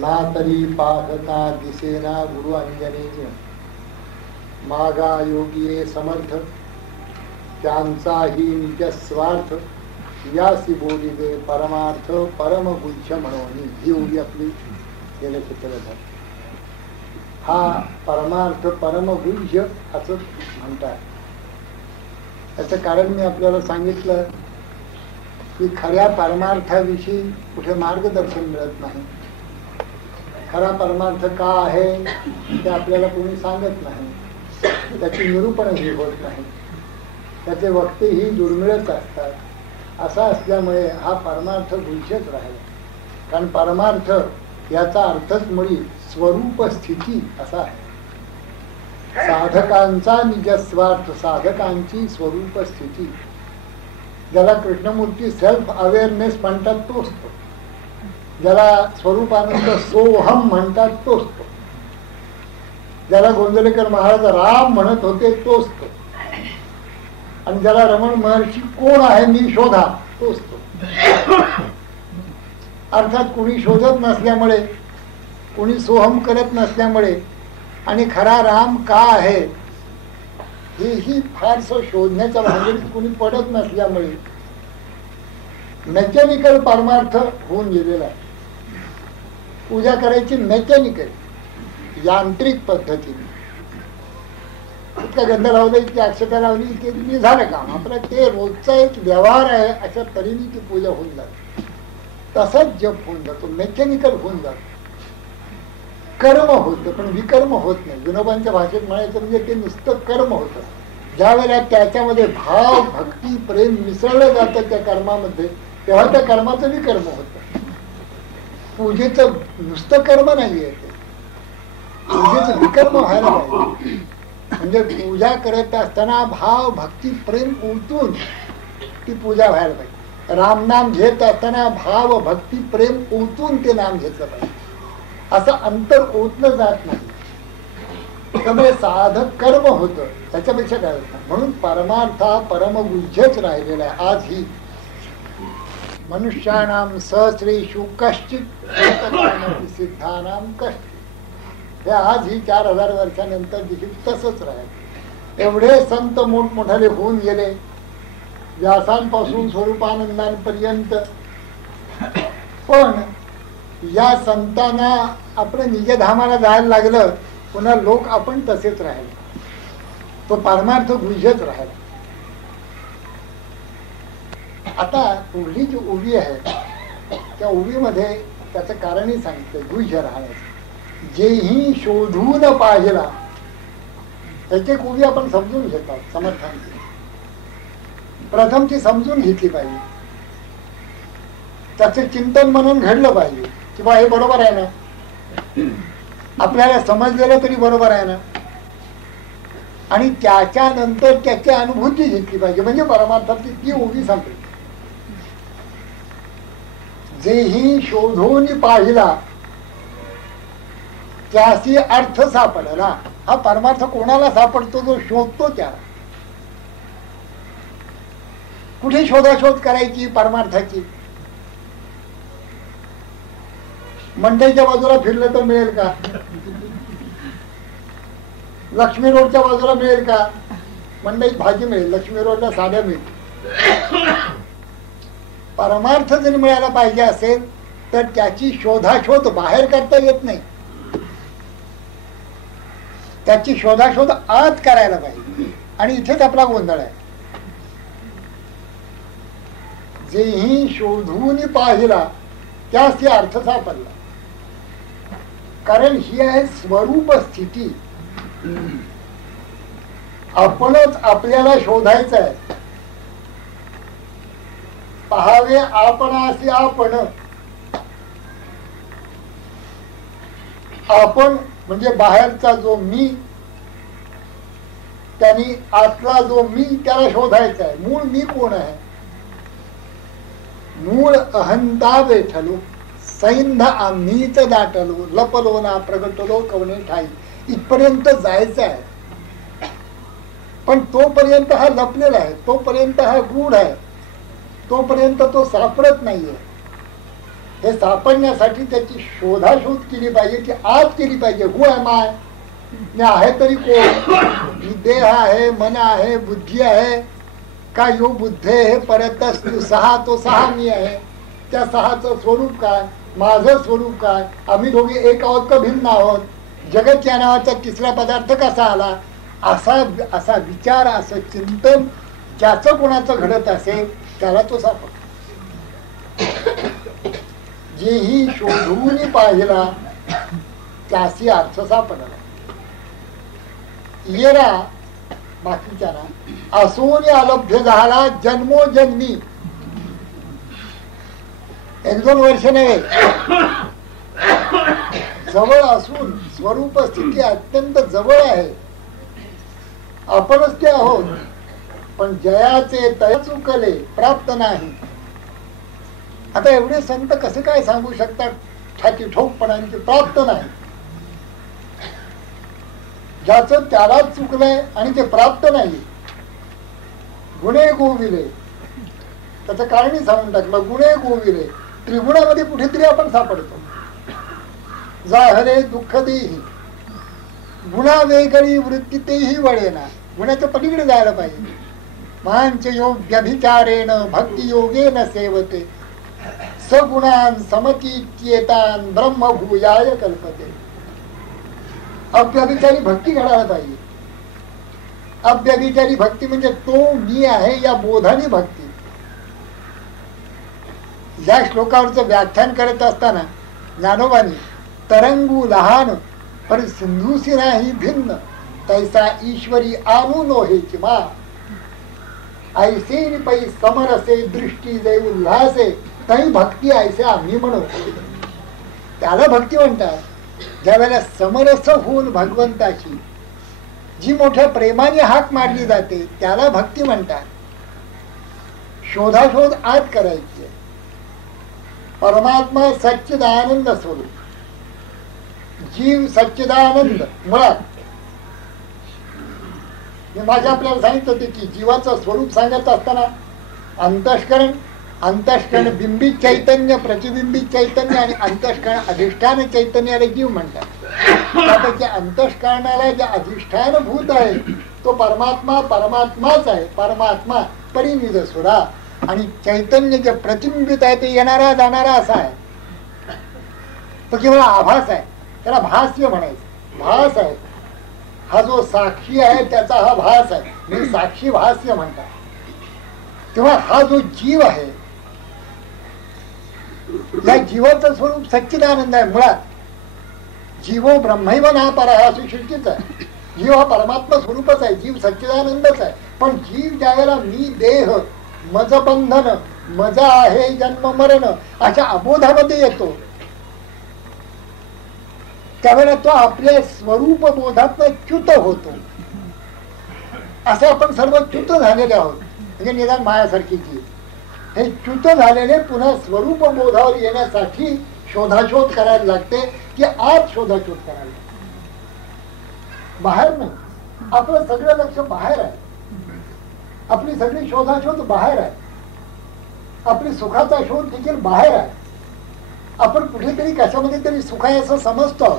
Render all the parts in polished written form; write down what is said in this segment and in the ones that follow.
ना तरी पाहता दिसेना गुरु अंजनी मागा योगी समर्थ त्यांचाही निज स्वार्थ यासी बोली दे परमार्थ परम गुच्छ म्हणून ही उडी आपली गेल्या चित्रपटात हा परमार्थ परम गुच्छ असं म्हणतात. त्याचं कारण मी आपल्याला सांगितलं की खऱ्या परमार्थाविषयी कुठे मार्गदर्शन मिळत नाही. खरा परमार्थ का आहे ते आपल्याला कोणी सांगत नाही. त्याची निरूपणही होत नाही. त्याचे वक्तेही दुर्मिळच असतात. असा असल्यामुळे हा परमार्थ गुच्छच राहिला. कारण परमार्थ याचा अर्थच मुळी स्वरूप स्थिती असा आहे. साधकांचा निजस्वार्थ साधकांची स्वरूप स्थिती ज्याला कृष्णमूर्ती सेल्फ अवेअरनेस म्हणतात तोच तो. ज्याला स्वरूपानंद सोहम म्हणतात तोच तो. ज्याला गोंदवलेकर महाराज राम म्हणत होते तोच तो. आणि ज्याला रमण महर्षी कोण आहे मी शोधा तोच तो. अर्थात कुणी शोधत नसल्यामुळे कुणी सोहम करत नसल्यामुळे आणि खरा राम का आहे हेही फारसं शोधण्याच्या भानगडीत कुणी पडत नसल्यामुळे मेकॅनिकल परमार्थ होऊन गेलेला आहे. पूजा करायची मेकॅनिकल यांत्रिक पद्धतीने. इतका गंध लावला इतकी अक्षता लावली इतके झालं काम आपलं ते रोजचा एक व्यवहार आहे अशा तऱ्हेने ती पूजा होऊन जाते. तसाच जप होऊन जातो. मेकॅनिकल होऊन जातो. कर्म होतं पण विकर्म होत नाही. विनोबांच्या भाषेत म्हणायचं म्हणजे ते नुसतं कर्म होतं. ज्या वेळेला त्याच्यामध्ये भाव भक्ती प्रेम मिसळलं जातं त्या कर्मामध्ये तेव्हा त्या कर्माचं विकर्म होतं. पूजेचं नुसतं कर्म नाहीये ते. पूजेचं विकर्म व्हायला पाहिजे. म्हणजे पूजा करत असताना भाव भक्ती प्रेम ओतून ती पूजा व्हायला पाहिजे. रामनाम घेत असताना भाव भक्ती प्रेम ओतून ते नाम घेतलं पाहिजे. असं अंतर ओतलं जात नाही. त्यामुळे साधक कर्म होतं त्याच्यापेक्षा काय होतं. म्हणून परमार्थ परमगुह्यच राहिलेला आहे. आज ही मनुष्यानाम सहस्रेषु कश्चित् सिद्धानाम कश्चित् हे आज ही 4000 वर्षानंतर देखील तसंच राहील. एवढे संत मोठमोठाले होऊन गेले व्यासांपासून स्वरूपानंदांपर्यंत. पण या संतांना आपण निजधामाला जायला लागलं पुन्हा लोक आपण तसेच राहिले. तो परमार्थ गुह्यच राहिला. आता पुढली जी उभी आहे त्या उभीमध्ये त्याचं कारणही सांगितलं गुह्य राहण्याचं. जेही शोधून पाहिला त्याची उभी आपण समजून घेतात. समर्थांची प्रथम ती समजून घेतली पाहिजे. त्याचं चिंतन म्हणून घडलं पाहिजे की बा हे बरोबर आहे ना. आपल्याला समजलेलं तरी बरोबर आहे ना. आणि त्याच्यानंतर त्याची अनुभूती घेतली पाहिजे. म्हणजे परमार्थाची ती उभी संपली. जेही शोधून पाहिला त्याशी अर्थ सापडला. हा परमार्थ कोणाला सापडतो जो शोधतो त्याला. कुठे शोधाशोध करायची परमार्थाची. मंडईच्या बाजूला फिरलं तर मिळेल का. लक्ष्मी रोडच्या बाजूला मिळेल का. मंडईत भाजी मिळेल लक्ष्मी रोडला साध्या मिळेल. परमार्थ जरी मिळायला पाहिजे असेल तर त्याची शोधाशोध बाहेर करता येत नाही. त्याची शोधाशोध आत करायला पाहिजे. आणि इथेच आपला गोंधळ आहे. जेही शोधून पाहिला त्यास अर्थ सापडला. कारण ही आहे स्वरूप स्थिती. आपणच आपल्याला शोधायचं आहे. पहावे आपणासी आपण. आपण म्हणजे बाहेरचा जो मी त्यांनी आतला जो मी त्याला शोधायचा आहे. मूळ मी कोण आहे. मूळ अहंता बैठलो सैंध आम्हीच दाटलो लपलो ना प्रगटलो कवणे ठाई. इथपर्यंत जायचं आहे. पण तोपर्यंत हा लपलेला आहे. तोपर्यंत हा गूढ आहे. तोपर्यंत तो सापडत नाहीये. हे सापडण्यासाठी त्याची शोधाशोध केली पाहिजे, की आज केली पाहिजे. हु एम आय, मी आहे तरी कोण? मी देह आहे, मन आहे, बुद्धी आहे का? यो बुद्धे हे परत सहा, तो सहा मी आहे. त्या सहाचं स्वरूप काय, माझं स्वरूप काय, आम्ही दोघे एक आहोत का भिन्न आहोत, जगत या नावाचा तिसरा पदार्थ कसा आला, असा विचार, असं चिंतन ज्याचं कोणाचं घडत असेल त्याला तो सापडतो. जेही शोधून पाहिला त्याशी अर्थ सापडला. येरा बाकीच्या ना असोनी अलभ्य झाला जन्मोजन्मी. 1-2 वर्ष नव्हे, जवळ असून स्वरूप स्थिती अत्यंत जवळ आहे. आपणच ते आहोत, पण जयाचे तय चुकले प्राप्त नाही. आता एवढे संत कसे काय सांगू शकतात छाती ठोकपणाने प्राप्त नाही? ज्याचं त्यालाच चुकलंय आणि ते प्राप्त नाही. गुणे गोविले, त्याचं कारणही सांगून टाकलं. गुणे गोविले, त्रिगुणामध्ये कुठेतरी आपण सापडतो. जाहरे दुःख देही गुणा वेगळी वृत्ती तेही वळेना. गुणाच्या पलीकडे जायला पाहिजे. मांच योग्यभिचारेण भक्ती योगेन सेवते सगुणान समतीत्येतान ब्रह्मभूयाय कल्पते. अव्यभिचारी भक्ती घडायला पाहिजे. अव्यभिचारी भक्ती म्हणजे तो मी आहे या बोधाने भक्ती. या श्लोकावरचं व्याख्यान करत असताना ज्ञानोबानी तरंगू लहान पर सिंधूसी नाही भिन्न तैसा ईश्वरी आणू नोहेची मा ऐसे पै समरसे दृष्टी जे उल्हासे तई भक्ती ऐसे आम्ही म्हणू. त्याला भक्ती म्हणतात. ज्या वेळेला समरस होऊन भगवंताची जी मोठ्या प्रेमाने हाक मारली जाते त्याला भक्ती म्हणतात. शोधाशोध आज करायची. परमात्मा सच्चिदानंद स्वरूप, जीव सच्चिदानंद. मुळात मी माझ्या आपल्याला सांगितलं होते की जीवाचं स्वरूप सांगत असताना अंतःकरण बिंबित चैतन्य, प्रतिबिंबित चैतन्य आणि अंतःकरण अधिष्ठान चैतन्याला जीव म्हणतात. त्यापैकी अंतःकरणाला जे अधिष्ठान भूत आहे तो परमात्मा परमात्माच आहे. परमात्मा परिनिध सुरा. आणि चैतन्य जे प्रतिबिंबित आहे ते येणारा जाणारा असा आहे. तो केवळ आभास आहे, त्याला भास्य म्हणायचं. भास आहे हा जो साक्षी आहे त्याचा हा भास आहे, म्हणजे साक्षी भास्य म्हणतात. तेव्हा हा जो जीव आहे या जीवाचं स्वरूप सच्चिदानंद आहे. मुळात जीवो ब्रह्मैव ना पर हा सुशिष्टीच आहे. जीव हा परमात्मा स्वरूपच आहे, जीव सच्चिदानंदच आहे. पण जीव ज्यावेळेला मी देह, मज बंधन, मजा आहे जन्म मरण अशा अबोधामध्ये येतो त्यावेळेला तो आपल्या स्वरूप बोधात च्युत होतो. असे आपण सर्व च्युत झालेले आहोत. म्हणजे निदान मायासारखी जीव हे च्युत झालेले पुन्हा स्वरूप बोधावर येण्यासाठी शोधाशोध करायला लागते. की आज शोधाशोध करायला लागते, बाहेर नाही. आपलं सगळं लक्ष बाहेर आहे. आपली सगळी शोधाशोध बाहेर आहे. आपली सुखाचा शोध देखील बाहेर आहे. आपण कुठेतरी कशामध्ये तरी सुख आहे असं समजतो.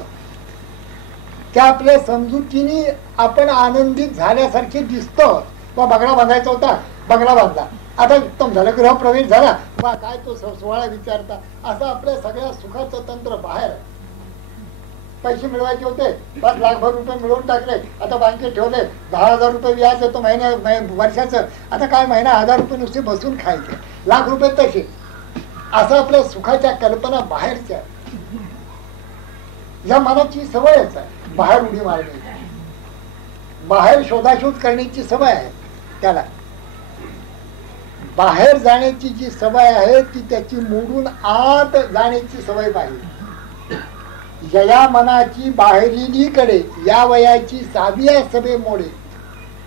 त्या आपल्या समजुतीने आपण आनंदित झाल्यासारखे दिसतो. बगडा बांधायचा होता, बगडा बांधला, आता उत्तम झालं, गृहप्रवेश झाला, वा काय तो सोहळा विचारता. असं आपल्या सगळ्या सुखाचं तंत्र बाहेर आहे. पैसे मिळवायचे होते, 5 लाखभर रुपये मिळवून टाकले, आता बँकेत ठेवले, 10,000 रुपये व्याज येतो वर्षाचं. आता काय महिना 1,000 रुपये नुसते बसून खायचे, लाख रुपये तसे. असं आपल्या सुखाच्या कल्पना बाहेरच्या. या मनाची सवयच आहे बाहेर उडी मारण्याची, बाहेर शोधाशोध करण्याची सवय आहे. त्याला बाहेर जाण्याची जी सवय आहे ती त्याची मोडून आत जाण्याची सवय पाहिजे. जया मनाची बाहेरीकडे या वयाची साविया सभे मोडे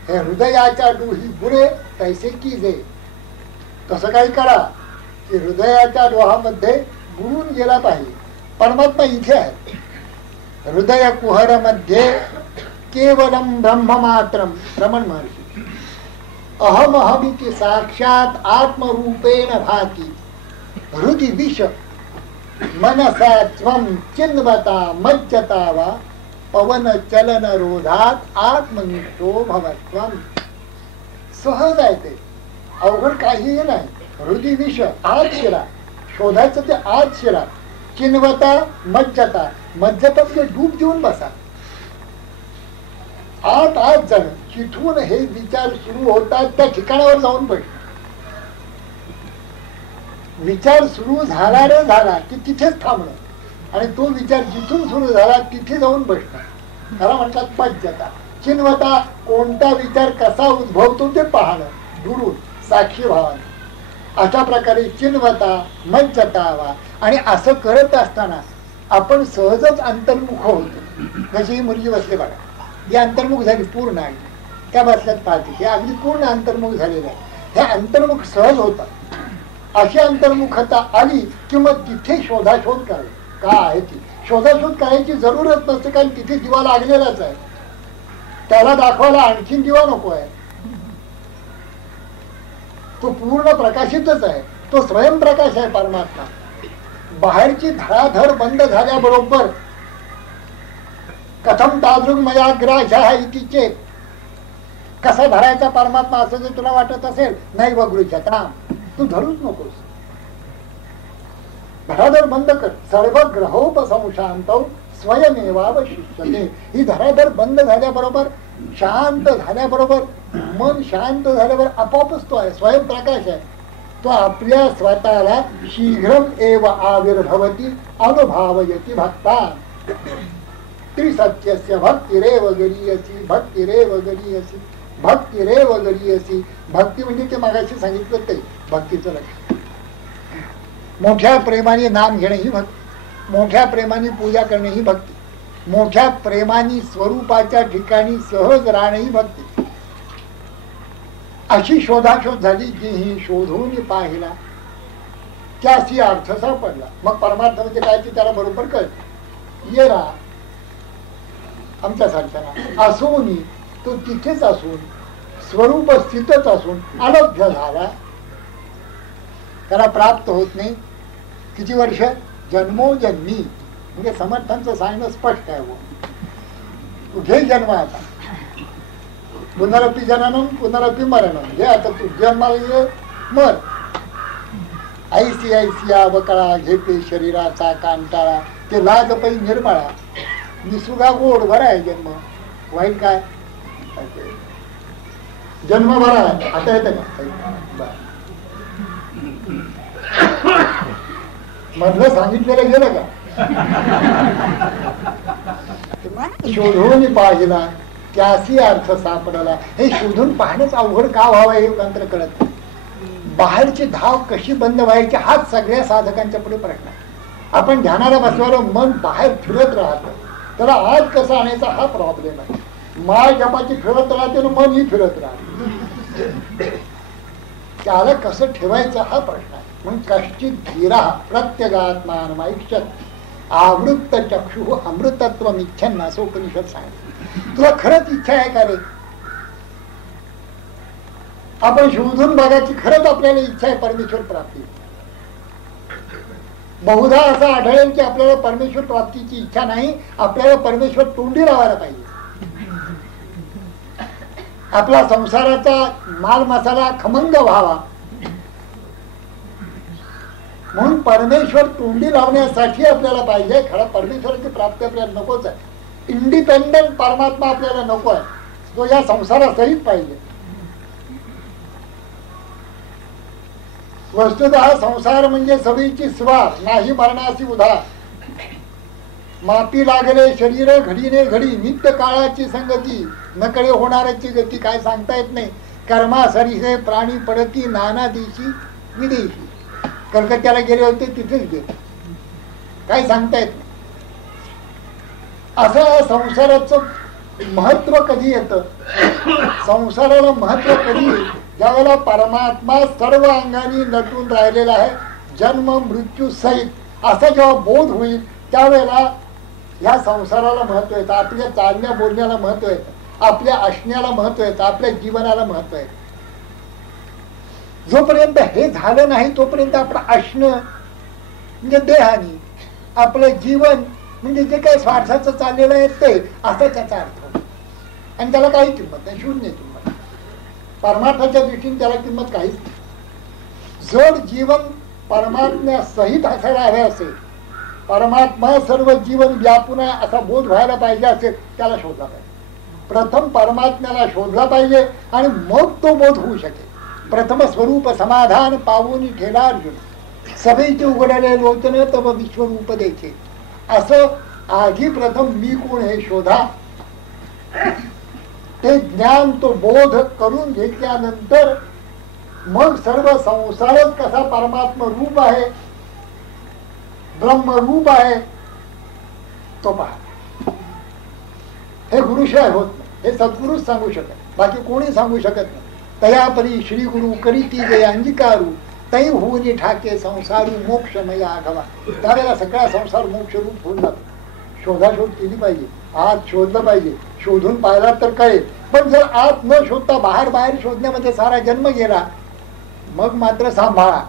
हे हृदयाच्या डोही बुरे तैसे की जे. तसं काही करा की हृदयाच्या डोहामध्ये बुडून गेला पाहिजे. परमात्मा इथे आहे. हृदय कुहर मध्ये केवलम ब्रह्म मात्रम. रमण महर्षी. अहम अहमिति साक्षात आत्मरूपेण भाती हृदि विष मनसा स्वम चिन्वता मज्जता वा पवन चलन रोधात आत्मनिष्ठो भवत्वम. सहज आहे ते, अवघड काहीही नाही. हृदय विष आत शिरा, शोधायचं ते आत शिरा. चिन्वता मज्जता, मज्जता म्हणजे डूब देऊन बसा. आत आत जाणं, तिथून हे विचार सुरू होतात त्या ठिकाणावर जाऊन बस. विचार सुरू झाला रे झाला की तिथेच थांबणं आणि तो विचार जिथून सुरू झाला तिथे जाऊन बसणं. त्याला म्हणतात मज्जता. चिन्वता, कोणता विचार कसा उद्भवतो ते पाहणं दुरून साक्षी भावाने. अशा प्रकारे चिन्वता मज्जता वा. आणि असं करत असताना आपण सहजच अंतर्मुख होतो. जशी ही मुलगी बसली बघा, ही अंतर्मुख झाली पूर्ण आहे. त्या बसल्यात पाहते हे अगदी पूर्ण अंतर्मुख झालेलं आहे. हे अंतर्मुख सहज होतात. अशी अंतर्मुखता आली की मग तिथे शोधाशोध करावी. का आहे ती शोधाशोध करायची जरूरच नसते, कारण तिथे दिवा लागलेलाच आहे. त्याला दाखवायला आणखीन दिवा नको आहे. तो पूर्ण प्रकाशितच आहे. तो स्वयंप्रकाश आहे परमात्मा. बाहेरची धडाधड बंद झाल्याबरोबर कथम तादृग मयाग्राशः इति चेत, कसा धरायचा परमात्मा असं जर तुला वाटत असेल, नाही वगृह्यताम, तू धरूच नकोस. धडाधड बंद कर. सर्व ग्रहोपसंशांतौ स्वयमेवावशिष्यते. ही धडाधड बंद झाल्याबरोबर, शांत झाल्याबरोबर, मन शांत झाल्यावर आपोआपच तो आहे, स्वयंप्रकाश आहे. तो आपल्या स्वतःला शीघ्रम एव आविर्भवती अनुभावयती भक्ता. त्रिसत्यस्य भक्तिरेव गरीयसी, भक्तिरेव गरीयसी, भक्तिरेव गरीयसी. भक्ती म्हणजे ते मागाशी सांगितलं ते भक्तीचं लक्षण. मोठ्या प्रेमाने नाम घेणे ही भक्ती, मोठ्या प्रेमाने पूजा करणे ही भक्ती, मोठ्या प्रेमाने स्वरूपाच्या ठिकाणी सहज राहणे ही भक्ती. अशी शोधाशोध झाली जी ही शोधून पाहिला त्याशी अर्थ सापडला. मग परमार्थ म्हणजे काय ते त्याला बरोबर कळत. ये रा आमच्या सारख्याला असून तो तिथेच असून स्वरूप स्थितच असून अलभ्य झाला, त्याला प्राप्त होत नाही. किती वर्ष? जन्मोजन्मी. म्हणजे समर्थांचं सांगणं स्पष्ट आहे. तुझे जन्म आता पुनरपी जननम पुनरपी मरणम. हे आता तू जन्माला ये मर. ऐसी ऐसी आवकळा झेपे शरीराचा कांटाळा, ते लाज पै निर्मळा. निसुगा गोड भरा आहे जन्म. वाईट काय जन्म भरा. आता येतं का? मधलं सांगितलेलं गेलं का? शोधून पाहिला त्याशी अर्थ सापडला. हे शोधून पाहणंच अवघड का व्हावं हे तंत्र कळत. बाहेरची धाव कशी बंद व्हायची हाच सगळ्या साधकांच्या पुढे प्रश्न आहे. आपण ध्यानाला बसल्यावर मन बाहेर फिरत राहतं, त्याला आज कसं आणायचा हा प्रॉब्लेम आहे. माय जपाची फिरत राहते, मनही फिरत राहते, त्याला कसं ठेवायचं हा प्रश्न आहे. म्हणून कश्चित धीरा प्रत्यगात्मानमैक्षत आवृत्त चक्षु अमृतत्व इच्छन असं उपनिषद सांगितलं. तुला खरंच इच्छा आहे का रे? आपण शोधून बघायची खरंच आपल्याला इच्छा आहे परमेश्वर प्राप्ती. बहुधा असं आढळेल की आपल्याला परमेश्वर प्राप्तीची इच्छा नाही, आपल्याला परमेश्वर तोंडी लावायला पाहिजे. आपला संसाराचा माल मसाला खमंग व्हावा म्हणून परमेश्वर तोंडी लावण्यासाठी आपल्याला पाहिजे. खरं परमेश्वराची प्राप्ती आपल्याला नकोच आहे. इंडिपेंडंट परमात्मा आपल्याला नको आहे, तो या संसारासहित पाहिजे. वस्तुतः संसार म्हणजे सगळीची स्वार, नाही मरणाची उधार. मापी लागले शरीर घडीने घडी, नित्य काळाची संगती, नकडे होणाऱ्याची गती. काय सांगता येत नाही. कर्मा सरीसे प्राणी पडती, नाना दिशी विदेशी. कलकत्त्याला गेले होते तिथेच गेले, काय सांगता येत नाही. असं संसाराचं महत्व कधी येतं? संसाराला महत्व कधी? ज्यावेळेला परमात्मा सर्व अंगाने नटून राहिलेला आहे, जन्म मृत्यू सहित, असा जेव्हा बोध होईल त्यावेळेला ह्या संसाराला महत्व येतं. आपल्या चालण्या बोलण्याला महत्व येतं, आपल्या असण्याला महत्व येतं, आपल्या जीवनाला महत्व येतं. जोपर्यंत हे झालं नाही तोपर्यंत आपण असणं म्हणजे देहानी, आपलं जीवन म्हणजे जे काही स्वार्थाचं चाललेलं आहे ते, असा त्याचा अर्थ होतो. आणि त्याला काही किंमत नाही, शून्य किंमत. परमार्थाच्या दृष्टीने त्याला किंमत काहीच नाही. जर जीवन परमात्म्यासहित असायला हवे असेल, परमात्मा सर्व जीवन व्यापून आहे असा बोध व्हायला पाहिजे असेल, त्याला शोधला पाहिजे. प्रथम परमात्म्याला शोधला पाहिजे आणि मग तो बोध होऊ शकेल. प्रथम स्वरूप समाधान पावून ठेला अर्जुन, सभेचे उघडले लोचन तव विश्वरूप द्यायचे. असं आधी प्रथम मी कोण हे शोधा. ते ज्ञान, तो बोध करून घेतल्यानंतर मग सर्व संसारच कसा परमात्म रूप आहे, ब्रह्मरूप आहे, तो पहा. हे गुरुशिवाय होत नाही. हे सद्गुरूच सांगू शकत, बाकी कोणी सांगू शकत नाही. तयापरी श्री गुरु करीती जे अंगीकारू, तै होऊन ठाके संसारू मोक्षमय आघवा. त्यावेळेला सगळा संसार मोक्ष रूप होऊन जातो. शोधाशोध केली पाहिजे, आत शोधलं पाहिजे. शोधून पाहिला तर कळेल. पण जर आत न शोधता बाहेर बाहेर शोधण्यामध्ये सारा जन्म गेला, मग मात्र सांभाळा.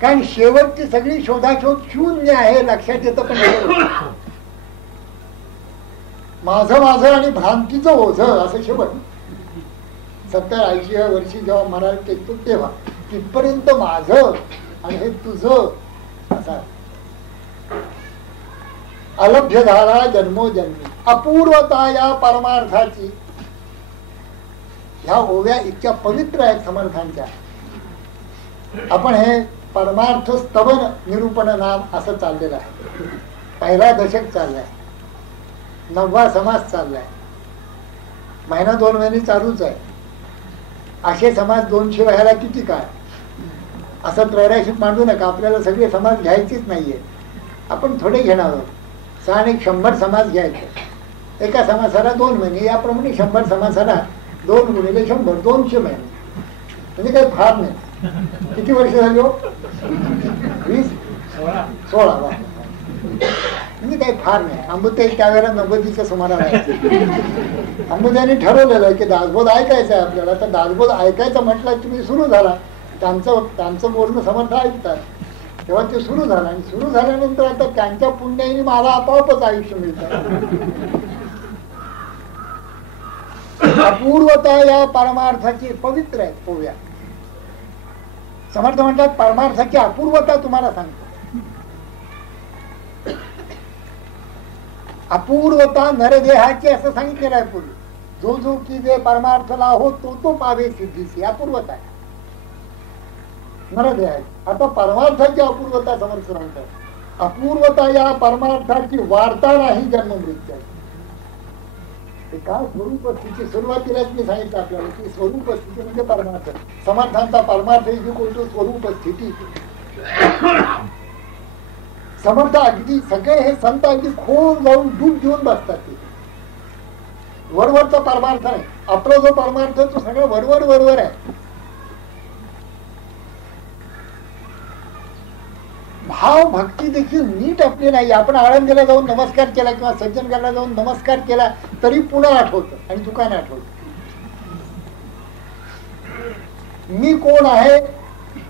कारण शेवटची सगळी शोधाशोध शून्य आहे, लक्षात येतं. पण माझं माझं आणि भ्रांतीचं ओझं, असं शेवट. 70-80 वर्षी जेव्हा मराठी टेकतो तेव्हा तिथपर्यंत माझं आणि हे तुझं असा अलभ्य झाला जन्मोजन्मी. अपूर्वता या परमार्थाची. ह्या ओव्या इतक्या पवित्र आहेत समर्थांच्या. आपण हे परमार्थ स्तवन निरूपण नाम असं चाललेलं आहे. पहिला दशक चाललाय, 9वा समास चाललाय, महिना 2 महिने चालूच आहे. असे समाज 200 व्हायला किती काळ. असं त्रैराशिक मांडू नका. आपल्याला सगळे समाज घ्यायचेच नाहीये, आपण थोडे घेणार आहोत. 100 समाज घ्यायचे. एका समासाला 2 महिने, याप्रमाणे 100 समासाला 2 गुणिले 100 200 महिने. म्हणजे काही फार नाही. किती वर्ष झाली हो? 20 16. म्हणजे काही फार नाही. अंबुते त्यावेळेला 90च्या सुमाराला अंबुद्याने ठरवलेलं आहे की दासबोध ऐकायचं आहे आपल्याला. तर दासबोध ऐकायचं म्हटलं तुम्ही सुरू झाला. त्यांचं बोलणं समर्थ ऐकतात, तेव्हा ते सुरू झालं. आणि सुरू झाल्यानंतर आता त्यांच्या पुण्याने मला आपोआपच आयुष्य मिळतं. अपूर्वता या परमार्थाची पवित्र आहे पोव्या. समर्थ म्हणतात परमार्थाची अपूर्वता तुम्हाला सांगतो. अपूर्वता नरदेहाची असं सांगितलेलं आहे पूर्वी. जो जो की जे परमार्थला हो तो पावे सिद्धीची. अपूर्वता आहे नरदेहाची. आता परमार्थाची अपूर्वता समर्थ सांगतात. अपूर्वता या परमार्थाची वार्ता नाही जन्म मृत्यू. ते काय स्वरूप स्थिती. सुरुवातीलाच मी सांगितलं आपल्याला की स्वरूप स्थिती म्हणजे परमार्थ. समर्थांचा परमार्थ ही कोणतो स्वरूप स्थिती. समर्थ अगदी सगळे हे संत अगदी खोल जाऊन डूब घेऊन बसतात. ते वरवरचा परमार्थ आहे. आपला जो परमार्थ तो सगळं वरवर आहे. भाव भक्ती देखील नीट आपली नाही. आपण आळंदीला जाऊन नमस्कार केला किंवा सज्जनगडला जाऊन नमस्कार केला तरी पुन्हा आठवतं आणि दुकान आठवतं. मी कोण आहे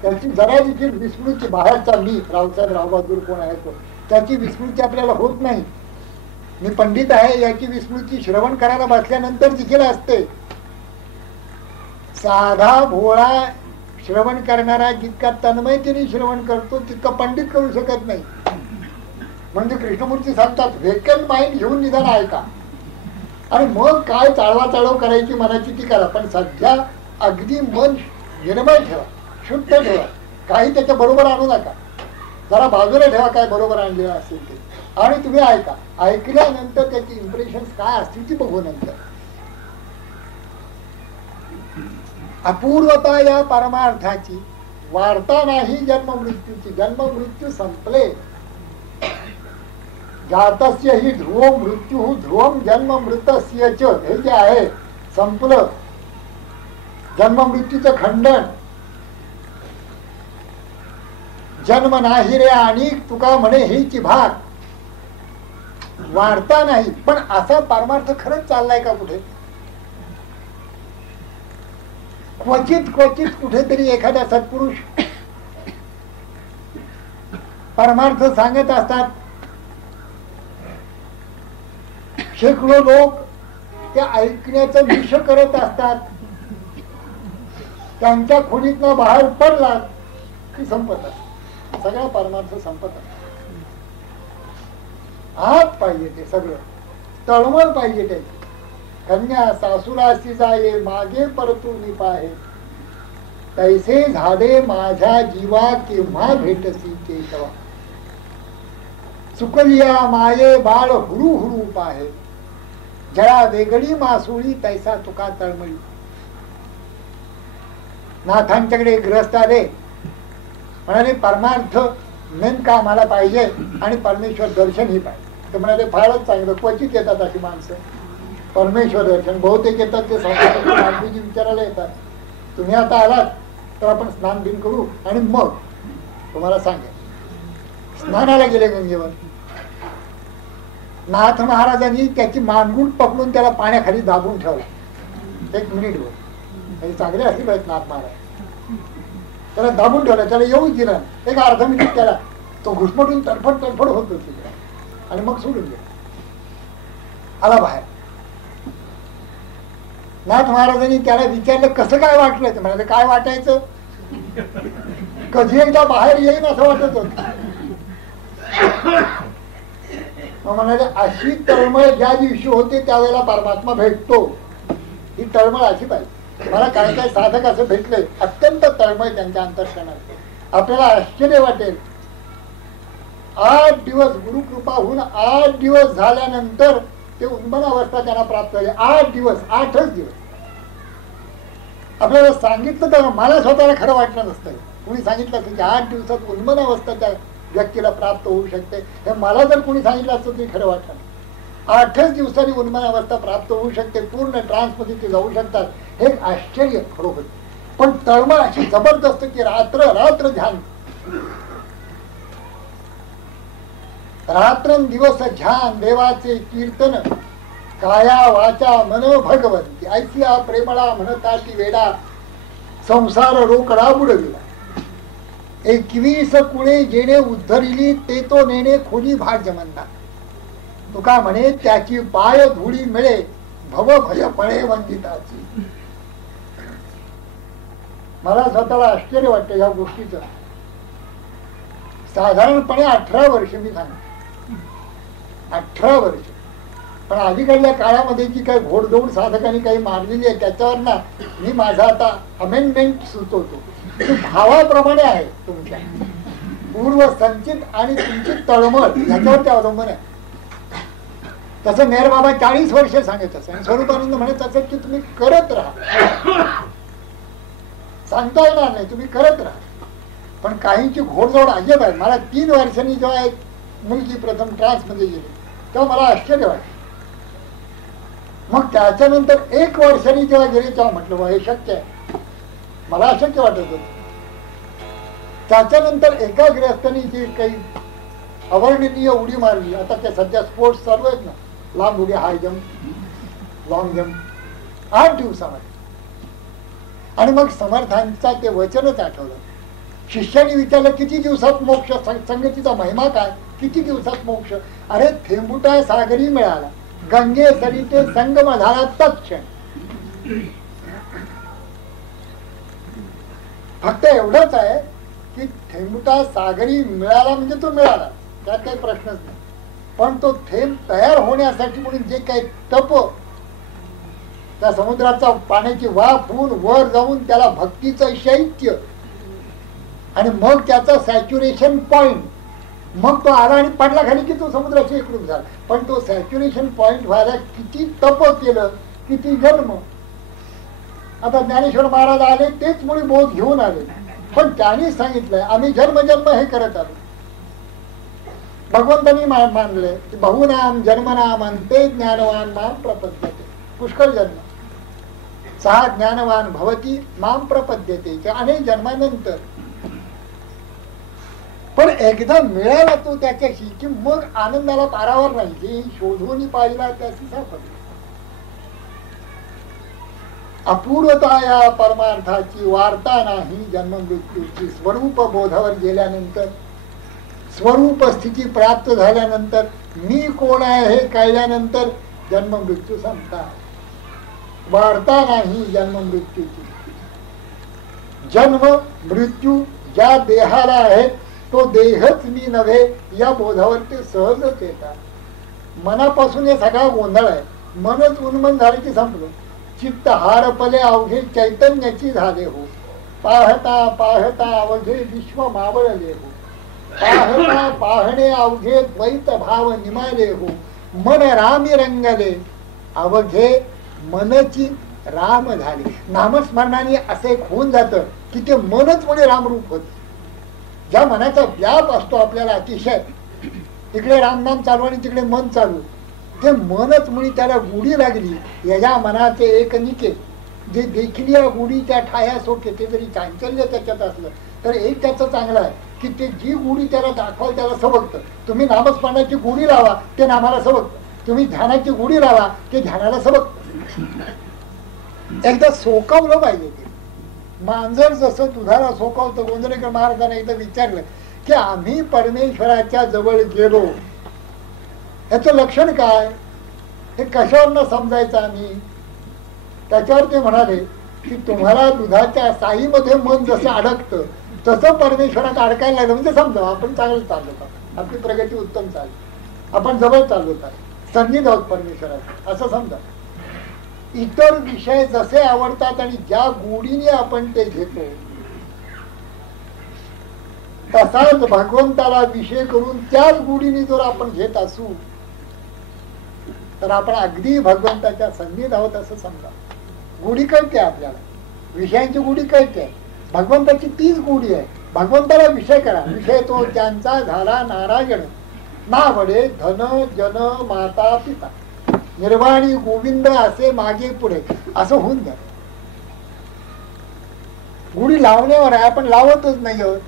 त्याची जरा देखील विस्मृती. बाहेरचा मी रावसाहेब रावबहादूर कोण आहे तो, त्याची विस्मृती आपल्याला होत नाही. मी पंडित आहे याची विस्मृती श्रवण करायला बसल्यानंतर देखील असते. साधा भोळा श्रवण करणारा जितका तन्मयतेने श्रवण करतो तितका पंडित करू शकत नाही. म्हणजे कृष्णमूर्ती सांगतात व्हेकंट माइंड घेऊन निदान ऐका आणि मग काय चाळवाचाळव करायची मनाची ती करा. पण सध्या अगदी मन निर्मळ ठेवा, शुद्ध ठेवा. काही त्याच्या बरोबर आणू नका. जरा बाजूला ठेवा काय बरोबर आणलेलं असेल ते आणि तुम्ही ऐका. ऐकल्यानंतर त्याची इम्प्रेशन काय असतील ती बघू नंतर. अपूर्वता या परमार्थाची वार्ता नाही जन्म मृत्यूची. जन्म मृत्यू संपले. जातस्य ही ध्रुवम मृत्यू ध्रुवम जन्म मृतस्य च. हे जे आहे संपलं. जन्म मृत्यूचं खंडन. जन्म नाही रे आणि तुका म्हणे हीची भाग. वार्ता नाही. पण असा परमार्थ खरंच चाललाय का कुठे? क्वचित कुठेतरी एखादा सत्पुरुष परमार्थ सांगत असतात. शेकडो लोक ते ऐकण्याचं निश करत असतात. त्यांच्या खोलीतनं बाहेर पडला की संपत असत, सगळा परमार्थ संपत असत. आत पाहिजे ते सगळं, तळमळ पाहिजे त्याची. कन्या सासूरासी जाये मागे परतून पाहे, तैसे झाले माझ्या जीवा केव्हा भेटसी केशवा. चुकलिया माये बाळ हुरू हुरू पाहे, जळा वेगळी मासुळी तैसा तुका तळमळी. नाथांच्याकडे ग्रस्त आले, म्हणाले परमार्थ नेमका आम्हाला पाहिजे आणि परमेश्वर दर्शन ही पाहिजे. ते म्हणाले फारच चांगलं, क्वचित येतात अशी माणसं परमेश्वर दर्शन, बहुतेक येतात ते संस्थांची विचारायला येतात. तुम्ही आता आलात तर आपण स्नान बिन करू आणि मग तुम्हाला सांगेल. स्नानाला गेले गंगेवर. नाथ महाराजांनी त्याची मानगूट पकडून त्याला पाण्याखाली दाबून ठेवला 1 मिनिटवर. चांगले असले पाहिजेत नाथ महाराज. त्याला दाबून ठेवला, त्याला येऊच दिला. एक अर्धा मिनिट त्याला तो घुसमटून तडफड तडफड होत होती आणि मग सोडून गेला. आला बाहेर. नाथ महाराजांनी त्याला विचारलं कसं काय वाटलं. ते म्हणाले काय वाटायचं, कधी एकदा बाहेर येईन असं वाटत होत. मग म्हणाले अशी तळमळ ज्या दिवशी होते त्यावेळेला परमात्मा भेटतो. ही तळमळ अशी पाहिजे. मला काय काय साधक असं भेटले अत्यंत तळमळ त्यांच्या अंतःकरणात. आपल्याला आश्चर्य वाटेल. 8 दिवस गुरुकृपा होऊन 8 दिवस झाल्यानंतर ते उन्मन अवस्था त्यांना प्राप्त झाली. 8 दिवस, 8च दिवस. आपल्याला सांगितलं तर मला स्वतःला खरं वाटलं नसतं. कुणी सांगितलं असतं की 8 दिवसात उन्मन अवस्था त्या व्यक्तीला प्राप्त होऊ शकते, हे मला जर कोणी सांगितलं असतं तरी खरं वाटलं. 8च दिवसांनी उन्मन अवस्था प्राप्त होऊ शकते, पूर्ण ट्रान्समध्ये ते जाऊ शकतात. हे आश्चर्य खरोखर. पण तळमळ अशी जबरदस्त की रात्र रात्र ध्यान, रात्रंदिवस ध्यान, देवाचे कीर्तन, काया वाचा मन भगवंती ऐसिया प्रेमळा म्हणताची वेडा, संसार रोकडा बुडविला. 21 कुळे जेणे उद्धरिली ते तो नेणे खोली भाग जमंदा. तुका म्हणे त्याची पाय धुळी मिळे भव भय पळे वंदिताची. मला स्वतःला आश्चर्य वाटतं या गोष्टीचं. साधारणपणे 18 वर्ष मी सांगतो, 18 वर्ष. पण अलीकडल्या काळामध्ये जी काही घोडदौड साधकांनी काही मारलेली आहे त्याच्यावर ना मी माझा आता अमेंडमेंट सुचवतो. भावाप्रमाणे आहे तुमच्या पूर्व संचित आणि तुमची तळमळ याच्यावर अवलंबून आहे. तसं मेहर बाबा 40 वर्ष सांगत असं, स्वरूपानंद म्हणत असत की तुम्ही करत राहा, सांगता येणार नाही, तुम्ही करत राहा. पण काहींची घोडदौड अजब आहे. मला 3 वर्षांनी जेव्हा एक मुलगी प्रथम ट्रान्समध्ये गेली तेव्हा मला आश्चर्य वाटलं. मग त्याच्यानंतर 1 वर्षांनी जेव्हा गेले तेव्हा म्हटलं बा हे शक्य आहे, मला अशक्य वाटत होतं. त्याच्यानंतर एका गृहस्थांनी जी काही अवर्णनीय उडी मारली, आता त्या सध्या स्पोर्ट्स चालू आहेत ना, लांब उडी, हाय जम्प, लॉंग जम्प, 8 दिवसामध्ये. आणि मग समर्थांचा ते वचनच आठवलं. शिष्याने विचारलं किती दिवसात मोक्ष, संगतीचा महिमा काय, किती दिवसात मोक्ष. अरे थेंबुटा सागरी मिळाला, गंगे सरिते संगम झाला तत्क्षण. फक्त एवढंच आहे की थेंबुटा सागरी मिळाला म्हणजे तो मिळाला, त्यात काही प्रश्नच नाही. पण तो थेंब तयार होण्यासाठी म्हणून जे काही तप, त्या समुद्राचा पाण्याची वाफ होऊन वर जाऊन त्याला भक्तीचं शैत्य आणि मग त्याचा सॅच्युरेशन पॉइंट, मग तो आला आणि पडला खाली की तो समुद्राची एकरूप झाला. पण तो सॅच्युरेशन पॉइंट व्हायला किती तप केलं, किती जन्म. आता ज्ञानेश्वर महाराज आले तेच मुळे बोध घेऊन आले, पण त्यांनी सांगितलंय आम्ही जन्म जन्म हे करत आलो. भगवंतांनी मानले की बहुनाम जन्मनाम अंते ज्ञानवान माम प्रपद्यते. पुष्कळ जन्म, 6 ज्ञानवान भवती माम प्रपद्यते, अनेक जन्मानंतर. पण एकदा मिळाला तो त्याच्याशी की मग आनंदाला पारावर नाही. जे शोधून पाहिला त्याची सापडली. अपूर्वता या परमार्थाची वार्ता नाही जन्म मृत्यूची. स्वरूप बोधावर गेल्यानंतर स्वरूप स्थिती प्राप्त झाल्यानंतर मी कोण आहे हे कळल्यानंतर जन्म मृत्यू संपतात. वार्ता नाही जन्म मृत्यूची. जन्म मृत्यू ज्या देहाला आहे तो देहच मी नव्हे या बोधावर ते सहजच येतात. मनापासून हे सगळा गोंधळ आहे. मनच उन्मन झाले की संपलं. चित्त हारपले अवघे चैतन्याची झाले हो. पाहता पाहता अवघे विश्व मावळले हो. पाहता पाहणे अवघे द्वैत भाव निमाले हो. मन रामी रंगले अवघे मनची राम झाले. नामस्मरणाने असे एक होऊन जातं की ते मनच म्हणजे रामरूप होत. ज्या मनाचा व्याप असतो आपल्याला अतिशय, तिकडे रामनाम चालू आणि तिकडे मन चालू, ते मनच मुळी त्याला गुढी लागली. या मनाचे एक निके जे देखील या गुढीच्या ठाया सोके, ते जरी चांचल्य त्याच्यात असलं तर एक त्याचं चांगलं आहे की ते जी गुढी त्याला दाखवाल त्याला सबकतं. तुम्ही नामस्मरणाची गुढी लावा ते नामाला सबकतं. तुम्ही ध्यानाची गुढी लावा ते ध्यानाला सबकतं. एकदा सोकवलं पाहिजे ते. मांजर जसं दुधाला सोकावतं. गोंधळेकर महाराजांनी एकदा विचारलं की आम्ही परमेश्वराच्या जवळ गेलो, याचं लक्षण काय, हे कशावरनं समजायचं आम्ही. त्याच्यावर ते म्हणाले की तुम्हाला दुधाच्या साईमध्ये मन जसं अडकतं तसं परमेश्वरात अडकायला लागलं म्हणजे समजा आपण चांगलं चाललो आहोत, आपली प्रगती उत्तम चालली, आपण जवळ चाललो आहोत, संगीत आहोत परमेश्वरात असं समजा. इतर विषय जसे आवडतात आणि ज्या गोडीने आपण ते घेतो तसाच भगवंताला विषय करून त्याच गोडीने जर आपण घेत असू तर आपण अगदी भगवंताच्या संगीत आहोत असं समजा. गोडी कळते आपल्याला, विषयांची गोडी कळते. भगवंताची तीच गोडी आहे. भगवंताला विषय करा. विषय तो त्यांचा झाला नारायण, नावडे धन जन माता पिता, निर्वाणी गोविंद असे मागे पुढे असं होऊन जात. गुढी लावण्यावर आहे, आपण लावतच नाही आहोत.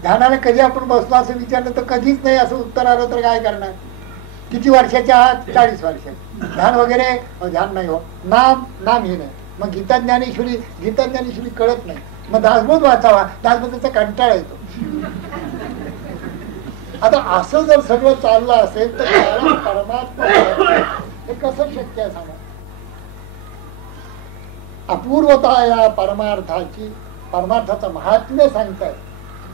ध्यानाला कधी आपण बसलो असं विचारलं तर कधीच नाही असं उत्तर आलं तर काय करणार. किती वर्षाच्या आहात? 40 वर्ष. ध्यान वगैरे ध्यान नाही हो. नाम नाम हे नाही. मग गीता ज्ञानेश्वरी कळत नाही. मग दासबोध वाचावा, दासबोधाचा कंटाळा येतो. आता असं जर सगळं चाललं असेल तर परमात्मा हे कसं शक्य आहे सांगा. अपूर्वता या परमार्थाची, परमार्थाचं महात्म्य सांगताय.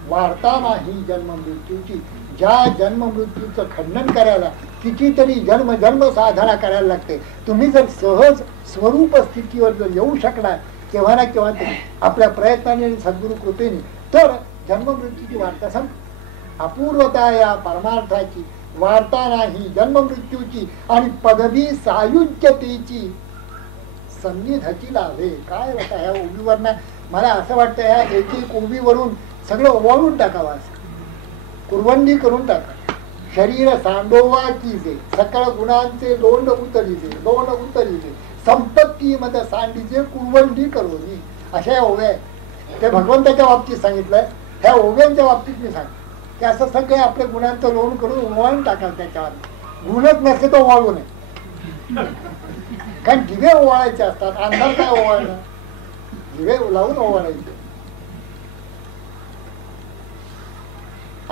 वार्ता नाही जन्म मृत्यूची. ज्या जन्म मृत्यूचं खंडन करायला कितीतरी जन्म जन्म साधना करायला लागते. तुम्ही जर सहज स्वरूप स्थितीवर जर येऊ शकला केव्हा ना केव्हा तरी आपल्या प्रयत्नाने आणि सद्गुरु कृपेने, तर जन्म मृत्यूची वार्ता सांग. अपूर्वता या परमार्थाची, वार्ता नाही जन्म मृत्यूची, आणि पदवी सायुज्यतेची सन्निधती लाभे. काय होता ह्या ओबीवर ना, मला असं वाटतं ह्या एक एक ओबीवरून सगळं ओवाळून टाकावं, असं कुरवंडी करून टाका. शरीर सांडोवा कीजे, सकळ गुणांचे लोंड उतरीजे, लोंड उतरीजे, संपत्ती मध सांडीजे कुरवंडी करोनी. अशा या ओव्या आहेत. ते भगवंताच्या बाबतीत सांगितलंय. ह्या ओव्यांच्या बाबतीत मी सांग की असं सगळे आपल्या गुणांचं लोण करून ओवाळून टाकाल. त्याच्यावर गुणच नसते तो ओवाळू नये. कारण दिवे ओवाळायचे असतात. अंधार काय ओवाळणं, दिवे लावून ओवाळायचे.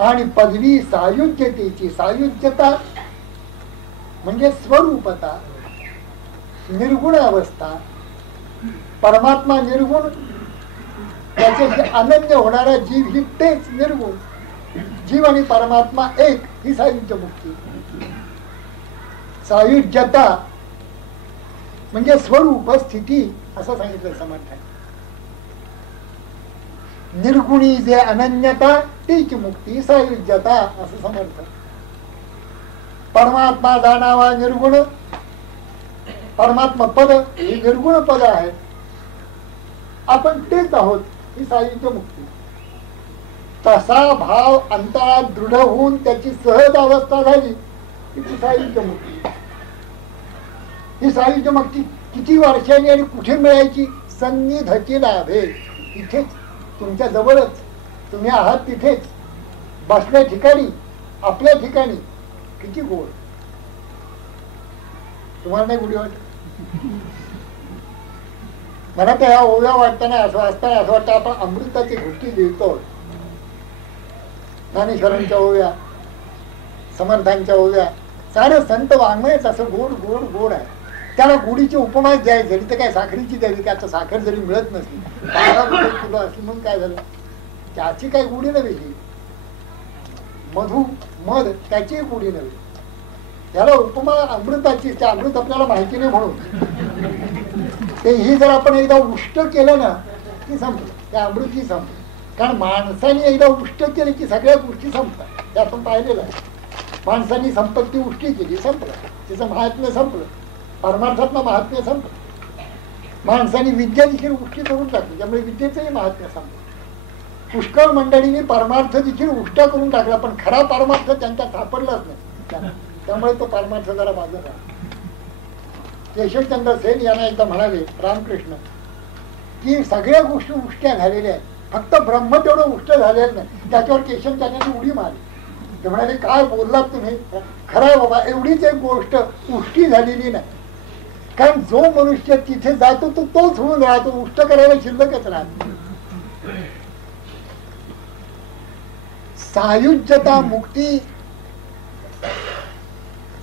आणि पदवी सायुज्यतेची, सायुज्यता म्हणजे स्वरूपता, निर्गुण अवस्था. परमात्मा निर्गुण, त्याचे अनन्य होणारा जीव ही तेच निर्गुण. जीव आणि परमात्मा एक, ही सायुज्य मुक्ती. सायुज्यता म्हणजे स्वरूप स्थिती असं सांगितलं समर्थाने. निर्गुणी जे अनन्यता तीच मुक्ती, सायुज्यता असं समर्थ. परमात्मा जाणावा निर्गुण, परमात्मा पद हे निर्गुण पद आहे. आपण तेच आहोत, ही सायुज्य मुक्ती. तसा भाव अंतरात दृढ होऊन त्याची सहज अवस्था झाली की सायुज्य मुक्ती. ही सायुज्य मुक्ती किती वर्षांनी आणि कुठे मिळायची? सन्निधती लाभे. इथेच तुमच्या जवळच, तुम्ही आहात तिथेच, बसल्या ठिकाणी, आपल्या ठिकाणी. किती गोड. तुम्हाला नाही गुढी वाटत? मला तर ह्या ओव्या वाटताना असं वाटतं आपण अमृताची घुट्टी लिहितो. ज्ञानेश्वरांच्या ओव्या समर्थांच्या ओव्या. सारं संत वाङ्मयच असं गोड गोड गोड आहे. त्याला गोडीची उपमा द्यायची झाली तर काय साखरेची द्यावी, की आता साखर जरी मिळत नसली 12 रुपये किलो असली म्हणून काय झालं, त्याची काही गोडी नव्हे. मधु मध त्याची गोडी नव्हे. त्याला उपमा अमृताची, त्या अमृत आपल्याला माहिती नाही म्हणून ते ही जर आपण एकदा उष्ट केलं ना की संपलं, त्या अमृतही संपलं. कारण माणसाने एकदा उष्ट केले की सगळ्या गोष्टी संपतात. ते आपण पाहिलेलं आहे. माणसाने संपत्ती उष्टी केली, संपलं, तिचं महात्म्य संपलं, परमार्थातलं महात्म्य संपलं. माणसाने विद्या देखील उष्टी करून टाकली, त्यामुळे विद्येचंही महात्म्य संपलं. पुष्कळ मंडळींनी परमार्थ देखील उष्टा करून टाकला, पण खरा परमार्थ त्यांच्या सापडलाच नाही. त्यामुळे तो परमार्थ जरा बाजूला राहिला. केशवचंद्र सेन यांना एकदा म्हणाले रामकृष्ण की सगळ्या गोष्टी उष्ट्या झालेल्या आहेत, फक्त ब्रह्म तेवढं उष्ट झालेलं नाही. त्याच्यावर केशवचंद्रांनी उडी मारली. ते म्हणाले काय बोललात तुम्ही, खरं बाबा एवढीच एक गोष्ट उष्टी झालेली नाही. कारण जो मनुष्य तिथे जातो तो तोच होऊन राहतो, उष्ट करायला शिल्लकच राहतो. सायुज्यता, मुक्ती,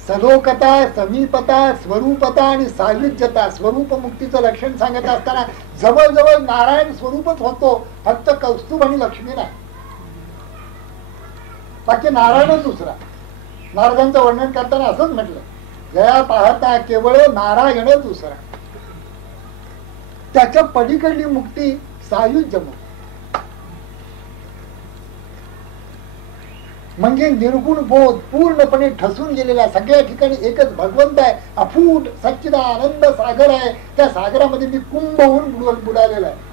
सलोकता, समीपता, स्वरूपता आणि सायुज्यता, स्वरूप मुक्तीचं लक्षण सांगत असताना जवळजवळ नारायण स्वरूपच होतो, फक्त कौस्तुभ आणि लक्ष्मी नाही. बाकी नारायणच दुसरा. नारदांचं वर्णन करताना असंच म्हटलं, जया पाहता केवळ नारायण दुसरा. त्याच्या पलीकडली मुक्ती सायुज्य मुक्ती, म्हणजे निर्गुण बोध पूर्णपणे ठसून गेलेला, सगळ्या ठिकाणी एकच भगवंत आहे, अफूट सच्चिदानंद सागर आहे. त्या सागरामध्ये मी कुंभ होऊन बुडालेला आहे.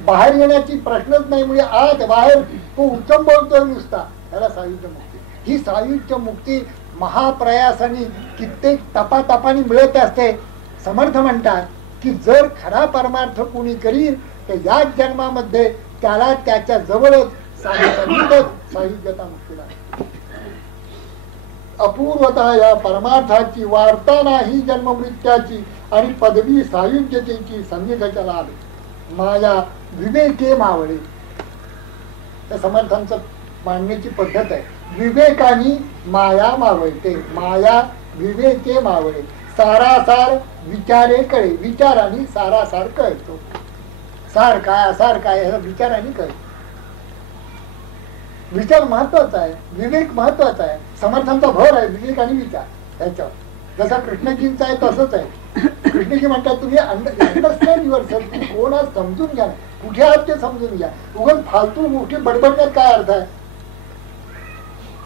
बाहेर येण्याची प्रश्नच नाही, म्हणजे आत बाहेर तो उचंबळतोय नुसता. त्याला सायुज्य मुक्ती. ही सायुज्य मुक्ती महाप्रयासाने कित्येक तपातापाने मिळत असते. समर्थ म्हणतात की जर खरा परमार्थ कोणी करील तर याच जन्मामध्ये त्याला त्याच्या जवळच सायुज्यता मुक्तीला. अपूर्वता या परमार्थाची वार्ता नाही जन्ममृत्याची, आणि पदवी सायुज्यतेची सन्निधीच्या लाभ. माया विवेके मावळे. त्या समर्थांचं मांडण्याची पद्धत आहे. विवेकानी माया मावळते, माया विवेके मावळे. सारासार विचारे कळे, विचाराने सारासार कळतो. सार काय असार काय ह्या विचाराने कळतो. विचार महत्वाचा आहे, विवेक महत्वाचा आहे. समर्थांचा भर आहे विवेक आणि विचार त्याच्यावर. जसा कृष्णजींचा आहे तसंच आहे. कृष्णजी म्हणतात तुम्ही अंडरस्टँड युअरसेल्फ, तुम्ही कोण आज समजून घ्या, कुठे आहात ते समजून घ्या. उगाच फालतू गोष्टी बडबडण्यात काय अर्थ आहे.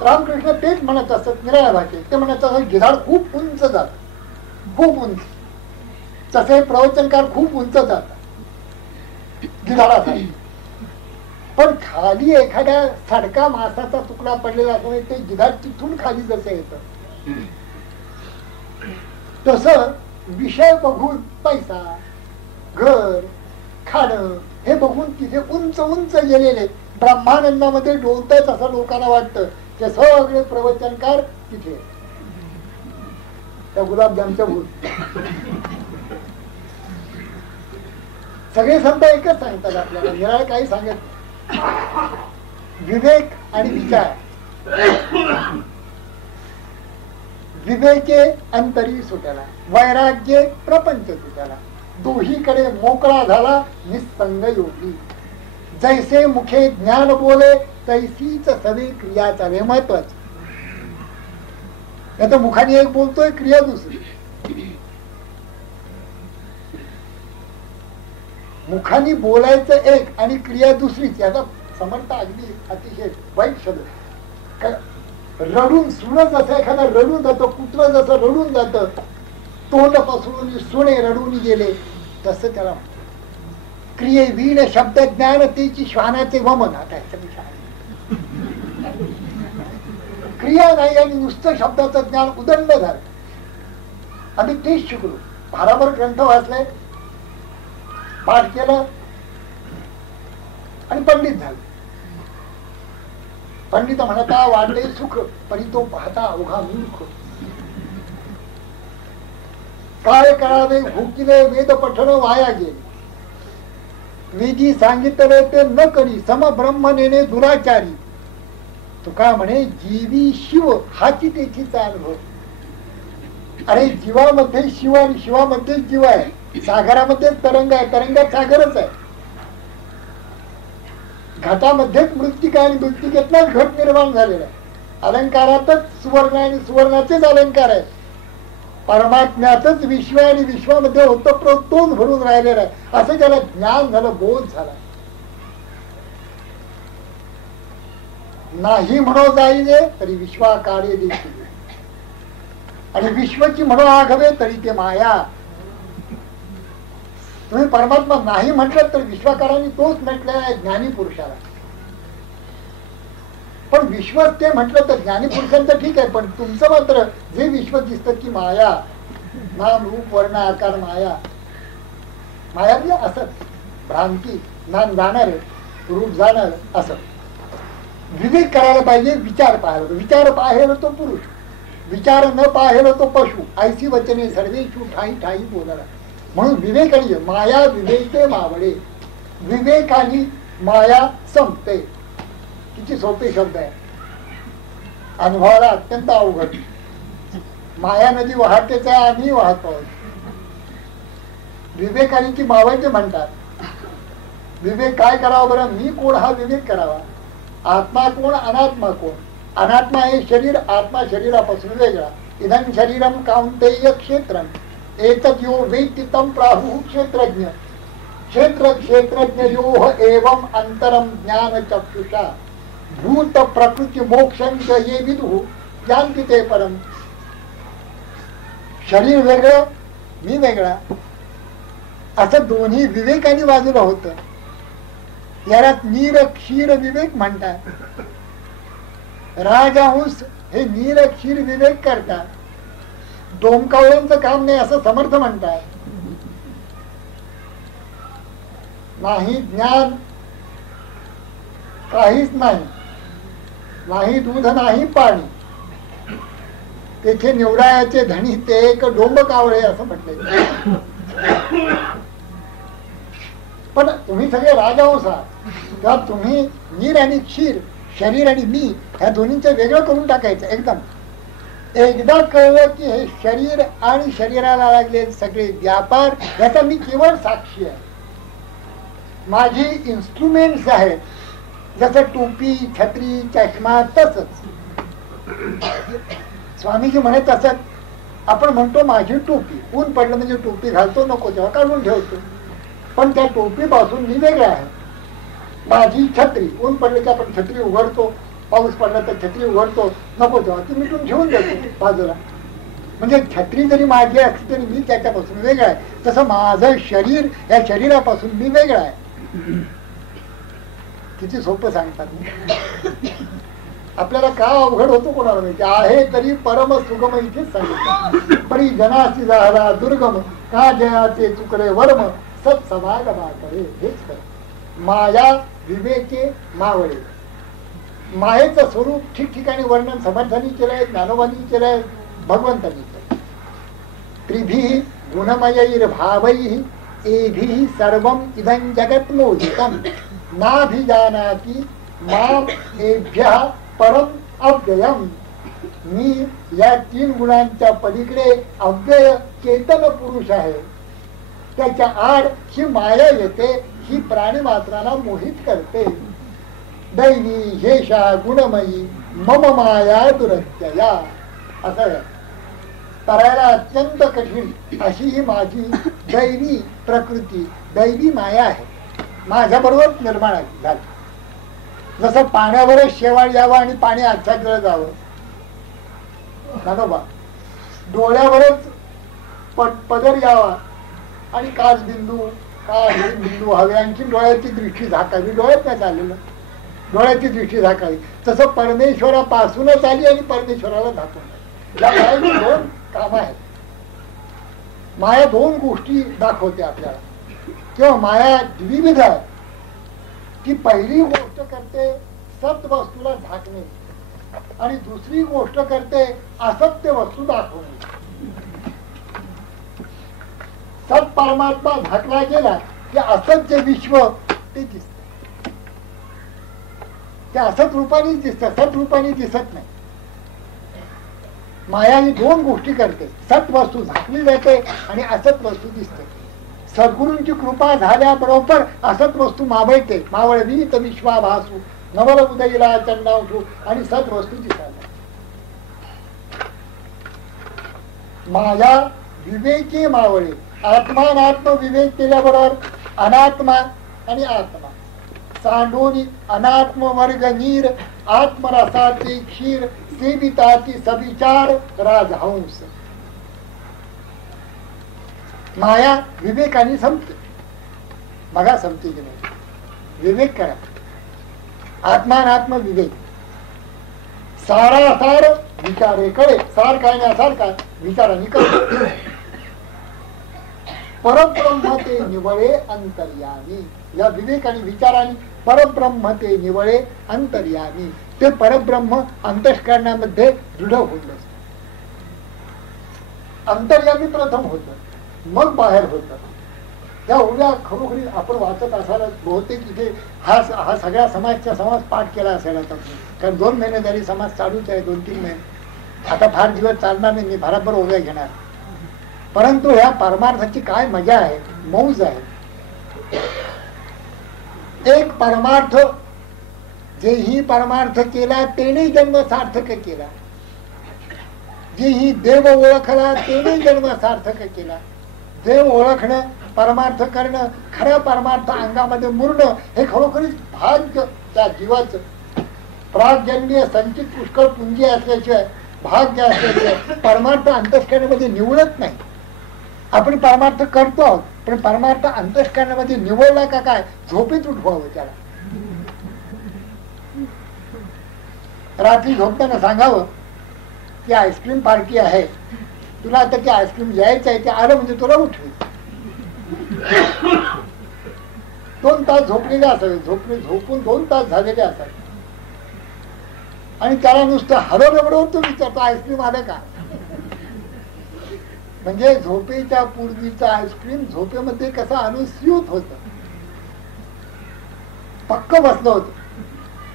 रामकृष्ण तेच म्हणत असतात निराळ्या भाषेत. ते म्हणत असतात गिधाड खूप उंच जात, खूप उंच. तसे प्रवचनकार खूप उंच जातात गिधाडासाठी, पण खाली एखाद्या सडका मासाचा तुकडा पडलेला असतो, ते गिधाड तिथून खाली जसं येतं तसं विषय बघून पैसा, घर, खाणं हे बघून तिथे उंच उंच गेलेले ब्रह्मानंदामध्ये डोलतायत असं लोकांना वाटतं. ते सगळे प्रवचनकार तिथे त्या गुलाबजामच्या भूत. सगळे संत एकच सांगतात आपल्याला, निराळ काही सांगत. विवेक आणि विचार. विवेके अंतरी सुटाला, वैराग्ये प्रपंच सुटाला. दोहीकडे मोकळा झाला निसंग योगी. जैसे मुखे ज्ञान बोले तैसीच सवे क्रिया चाले. महत्वाचं नाही तर मुखाने एक बोलतोय, क्रिया दुसरी. मुखाने बोलायचं एक आणि क्रिया दुसरीच. याचा समर्थ अगदी अतिशय वाईट शब्द. रडून सुणच असं एखादा रडून जातो, कुत्र जसं रडून जातं, तोंड पसरून सुणे रडून गेले, तसं त्याला क्रिये वीण शब्द ज्ञान तेची श्वानाचे वमन. आता क्रिया नाही आणि नुसतं शब्दाचं ज्ञान उदंड झालं. आम्ही तेच शिकलो. भाराभर ग्रंथ वाचले, पाठ केलं आणि पंडित झाले. पंडित म्हणता वाटे सुख, परी तो पाहता अवघा मूर्ख. काय करावे भूकिले वेद पठण वाया गेले. वेदी सांगितले ते न करी, सम ब्रह्म नेणे दुराचारी. तुका म्हणे जीवी शिव हाची त्याचीचा अनुभव. अरे जीवामध्ये शिव आणि शिवामध्ये जीव आहे. सागरामध्ये तरंग आहे, तरंगात सागरच आहे. घटामध्येच मृत्तिका आणि मृत्तिकेतलाच घट निर्माण झालेला आहे. अलंकारातच सुवर्ण आणि सुवर्णाचेच अलंकार आहे. परमात्म्यातच विश्व आणि विश्वामध्ये ओतप्रोत भरून राहिलेला आहे. असं त्याला ज्ञान झालं, बोध झाला. नाही म्हणो जाईले तरी विश्वाकार्य देखील, आणि विश्वची म्हणो आघवे तरी ते माया. तुम्ही परमात्मा नाही म्हटलं तर विश्वाकारांनी तोच म्हटलेला आहे ज्ञानी पुरुषाला. पण विश्वच ते म्हटलं तर ज्ञानी पुरुषांचं ठीक आहे, पण तुमचं मात्र जे विश्व दिसतं की माया, नाम रूप वर्ण आकार माया. माया म्हणजे असंच भ्रांती, नाम जाणार रूप जाणार असं. विवेक करायला पाहिजे, विचार पाहायला. विचार पाहेल तो पुरुष, विचार न पाहेल तो पशु. ऐसी वचने सर्वेषु ठाई ठाई बोलायला. म्हणून विवेकाने माया विवेके मावळे. विवेकाने माया संपते. किती सोपे शब्द आहे, अनुभवाला अत्यंत अवघड. माया नदी वाहतेच आहे, आम्ही वाहत आहोत. विवेकाने ती मावळते म्हणतात. विवेक काय करावा बरं? मी कोण हा विवेक करावा. आत्मा कोण, अनात्मा कोण. अनात्मा हे शरीर, आत्मा शरीरापासून वेगळा. इदं शरीरम काउंतेय क्षेत्रम एतद् यो वेत्ति तं प्राहुः क्षेत्रज्ञ. क्षेत्र क्षेत्रज्ञ यो एवं अंतरम ज्ञान चक्षुषा भूत प्रकृती मोक्षं च ये विदुः जानति ते परम. शरीर वेगळं, मी वेगळा, असं दोन्ही विवेकाने बाजूला होतं. याला नीर क्षीर विवेक म्हणतात. राजहंस हे नीर क्षीर विवेक करतात. डोमकावळ्यांचं काम नाही असं समर्थ म्हणतात. नाही ज्ञान, काहीच नाही. नाही दूध, नाही पाणी. तेथे निवडायाचे धणी ते एक डोंबकावळे असं म्हटलंय. पण तुम्ही सगळे राजहंस आहात, तेव्हा तुम्ही नीर आणि क्षीर, शरीर आणि मी, ह्या दोन्हींचं वेगळं करून टाकायचं एकदम. एकदा कळलं की हे शरीर आणि शरीराला लागले सगळे व्यापार, याचा मी केवळ साक्षी आहे. माझी इन्स्ट्रुमेंट्स आहेत, जसं टोपी, छत्री, चष्मा, तसंच स्वामीजी म्हणत असत. आपण म्हणतो माझी टोपी, ऊन पडलं म्हणजे टोपी घालतो, नको तेव्हा काढून ठेवतो. पण त्या टोपीपासून मी वेगळा आहे. माझी छत्री, ऊन पडलं की आपण छत्री उघडतो, पाऊस पडला तर छत्री उघडतो, नको तेव्हा ती मिटून ठेवून देतो बाजूला. म्हणजे छत्री जरी माझी असली तरी मी त्याच्यापासून वेगळा आहे. तसं माझं शरीर या शरीरापासून मी वेगळा आहे. किती सोपं सांगतात. आपल्याला का अवघड होतो कोणाला माहिती. आहे तरी परम सुगम इथेच सांगितलं. परी जनासी झाला दुर्गम का जयाचे चुकले वर्म सत्समागमा करे. हेच कर. माया विवेके मावळे. मायेचं स्वरूप ठिकठिकाणी वर्णन समर्थांनी केलंय, ज्ञानोबांनी केलंय, भगवंतांनी केलंय. त्रिभिः गुणमयैर भावैः एभिः सर्वम् इदं जगत् मोहितं नाभिजानाति माम् एभ्यः परम अव्ययम्. मी या 3 गुणांच्या पलीकडे अव्यय चेतन पुरुष आहे. त्याच्या आड ही माया येते, ही प्राणी मात्राला मोहित करते. दैवी हेषा गुणमयी मम माया दुरत्यया. असं करायला अत्यंत कठीण अशी ही माझी दैवी प्रकृती, दैवी माया आहे. माझ्या बरोबर निर्माण झाली. जसं पाण्यावरच शेवाळ यावं आणि पाणी आच्छादलं जावं, बरोबर. डोळ्यावरच पदर यावा आणि काच बिंदू, काच बिंदू हवे. आणखी डोळ्याची दृष्टी झाकावी. डोळ्यात नाही चाललेलं, डोळ्याची दृष्टी झाकावी. तसं परमेश्वरापासूनच आली आणि परमेश्वराला झाकून. या मायाची 2 कामं आहेत. माया 2 गोष्टी दाखवते आपल्याला. किंवा माया द्विविध आहे. ती पहिली गोष्ट करते सत वस्तूला झाकणे, आणि दुसरी गोष्ट करते असत्य वस्तू दाखवणे. सत परमात्मा झाकला गेला की असत्य विश्व ते दिसते. ते असत रूपानेच दिसतं, सत रूपाने दिसत नाही. माया ही दोन गोष्टी करते, सत वस्तू झाकली जाते आणि असत वस्तू दिसते. सद्गुरूंची कृपा झाल्याबरोबर असत वस्तू मावळते, मावळवी तर विश्वाभासू नवल उदयला चंडावू आणि सत वस्तू दिसायला. माया विवेकी मावळे, आत्मानात्म विवेक केल्याबरोबर अनात्मा आणि आत्मा सांडून अनात्म वर्ग नीर आत्मरसाचे क्षीर सेविताची सविचार राजहंस. माया विवेकाने संपते, बघा संपते की नाही. विवेक करा, आत्मानात्म विवेक. सारासार विचारे कळे, सार काय नाही सार काय विचाराने कळे. परब्रह्म ते निवळे अंतर्यामी, या विवेक आणि विचाराने परब्रह्म ते निवळे अंतर्यामी. ते परब्रह्म अंतःकरणामध्ये दृढ होत असत. अंतर्यामी प्रथम होत, मग बाहेर होत. त्या उद्या खरोखरी आपण वाचत असायला बहुतेक इथे हा सगळ्या समाजचा समाज पाठ केला असेल आता, कारण 2 महिने तरी समाज चालूच आहे, 2-3 महिने आता फार दिवस चालणार नाही, मी बराबर उभ्या घेणार. परंतु ह्या परमार्थाची काय मजा आहे, मौज आहे. एक परमार्थ, जेही परमार्थ केला तेने जन्म सार्थक केला, जेही देव ओळखला तेने जन्म सार्थक केला. देव ओळखणं, परमार्थ करणं, खरं परमार्थ अंगामध्ये मुरणं हे खरोखरीच भाग्य त्या जीवाचं. प्रागजन्य संचित पुष्कळ पुंजी असल्याशिवाय, भाग्य असल्याशिवाय परमार्थ अंतःकरणामध्ये निवडत नाही. आपण परमार्थ करतो आहोत, पण परमार्थ अंतःकरणामध्ये निवडला का काय, झोपेत उठवावं त्याला. रात्री झोपताना सांगावं की आईस्क्रीम पार्टी आहे, तुला आता ते आईस्क्रीम यायचं आहे, ते आलं म्हणजे तुला उठवी. 2 तास झोपलेले असावे, झोपून 2 तास झालेले असावे आणि त्याला नुसतं हरवल्याबरोबर तो विचारतो आईस्क्रीम आलं का. म्हणजे झोपेच्या पूर्वीचं आईस्क्रीम झोपेमध्ये कसं अनुस्यूत होत, पक्क बसलं होत,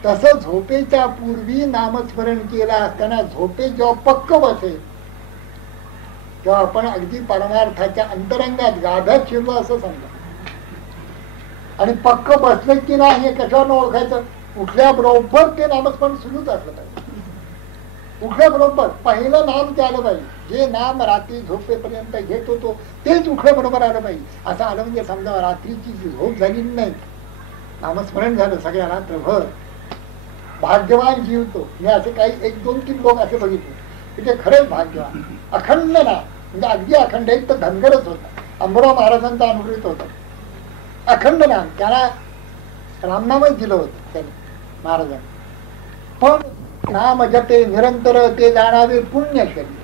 तसं झोपेच्या पूर्वी नामस्मरण केलं असताना झोपे जेव्हा पक्क बसेल तेव्हा आपण अगदी परमार्थाच्या अंतरंगात गाभ्यात शिरलो असं समजा. आणि पक्क बसलं की नाही हे कशावर ओळखायचं, उठल्याबरोबर ते नामस्मरण सुरूच असलं पाहिजे. उठल्याबरोबर पहिलं नाम ते आलं पाहिजे, जे नाम रात्री झोपेपर्यंत घेत होतो तेच उठल्याबरोबर आलं पाहिजे. असं आलं म्हणजे समजा रात्रीची जी झोप झाली नाही, नामस्मरण झालं सगळ्या रात्रभर, भाग्यवान जीवतो. मी असे काही 1-2-3 लोक असे बघितले की ते खरंच भाग्यवान, अखंड ना म्हणजे अगदी अखंड, एक तर धनगरच होता, अंबुराव महाराजांचा अनुकृत होता, अखंड नाम, त्याला रामनामच दिलं होतं त्याने महाराजांनी. पण नाम जपे निरंतर ते जाणावे पुण्य केले.